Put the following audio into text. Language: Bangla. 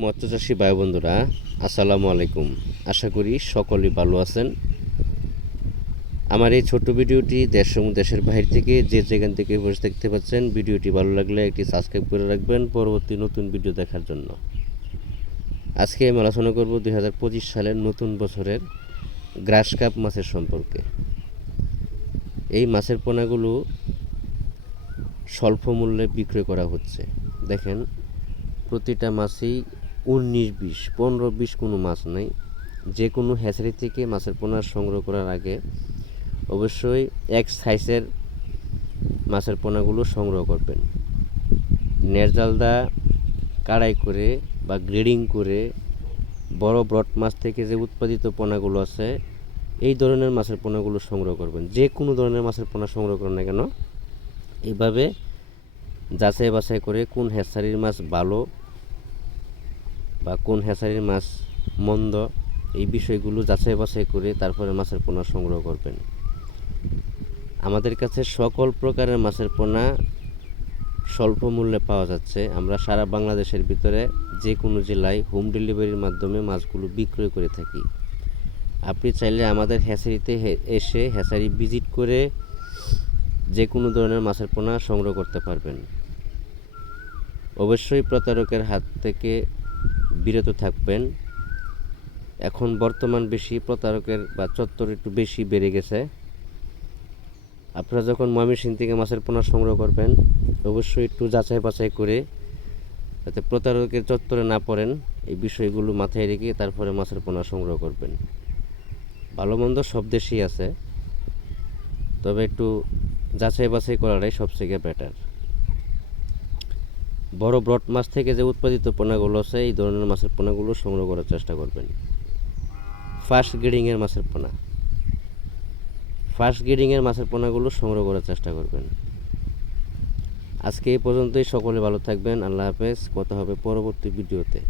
মৎস্যচাষী ভাই বন্ধুরা, আসসালামু আলাইকুম। আশা করি সকলেই ভালো আছেন। আমার এই ছোট্ট ভিডিওটি দেশ এবং দেশের বাইরে থেকে যে যেখান থেকে বসে দেখতে পাচ্ছেন, ভিডিওটি ভালো লাগলে একটি সাবস্ক্রাইব করে রাখবেন পরবর্তী নতুন ভিডিও দেখার জন্য। আজকে আমি আলোচনা করব 2025 সালের নতুন বছরের গ্রাস কাপ মাছের সম্পর্কে। এই মাছের পোনাগুলো স্বল্প মূল্যে বিক্রয় করা হচ্ছে। দেখেন, প্রতিটা মাছই 19-20 15-20 কোনো মাছ নেই। যে কোনো হ্যাচারি থেকে মাছের পোনা সংগ্রহ করার আগে অবশ্যই এক সাইজের মাছের পোনাগুলো সংগ্রহ করবেন। নেরজালদা কাড়াই করে বা গ্রেডিং করে বড় ব্রড মাছ থেকে যে উৎপাদিত পোনাগুলো আছে, এই ধরনের মাছের পোনাগুলো সংগ্রহ করবেন। যে কোনো ধরনের মাছের পোনা সংগ্রহ করেন না কেন, এইভাবে যাচাই বাছাই করে কোন হ্যাচারির মাছ ভালো বা কোন হ্যাচারির মাছ মন্দ, এই বিষয়গুলো যাচাই বাছাই করে তারপরে মাছের পোনা সংগ্রহ করবেন। আমাদের কাছে সকল প্রকারের মাছের পোনা স্বল্প মূল্যে পাওয়া যাচ্ছে। আমরা সারা বাংলাদেশের ভিতরে যে কোনো জেলায় হোম ডেলিভারির মাধ্যমে মাছগুলো বিক্রয় করে থাকি। আপনি চাইলে আমাদের হ্যাচারিতে এসে হ্যাচারি ভিজিট করে যে কোনো ধরনের মাছের পোনা সংগ্রহ করতে পারবেন। অবশ্যই প্রতারকের হাত থেকে বিরত থাকবেন। এখন বর্তমান বেশি প্রতারকের বা চত্বর একটু বেশি বেড়ে গেছে। আপনারা যখন ময়মনসিংহ থেকে মাছের পোনা সংগ্রহ করবেন, অবশ্যই একটু যাচাই বাছাই করে, যাতে প্রতারকের চত্বরে না পড়েন, এই বিষয়গুলো মাথায় রেখে তারপরে মাছের পোনা সংগ্রহ করবেন। ভালো মন্দ সব দেশেই আছে, তবে একটু যাচাই বাছাই করাটাই সবথেকে বেটার। বড় ব্রড মাছ থেকে যে উৎপাদিত পোনাগুলো আছে, এই ধরনের মাছের পোনাগুলো সংগ্রহ করার চেষ্টা করবেন। ফার্স্ট গ্রেডিংয়ের মাছের পোনাগুলো সংগ্রহ করার চেষ্টা করবেন। আজকে এই পর্যন্তই। সকলে ভালো থাকবেন। আল্লাহ হাফেজ। কথা হবে পরবর্তী ভিডিওতে।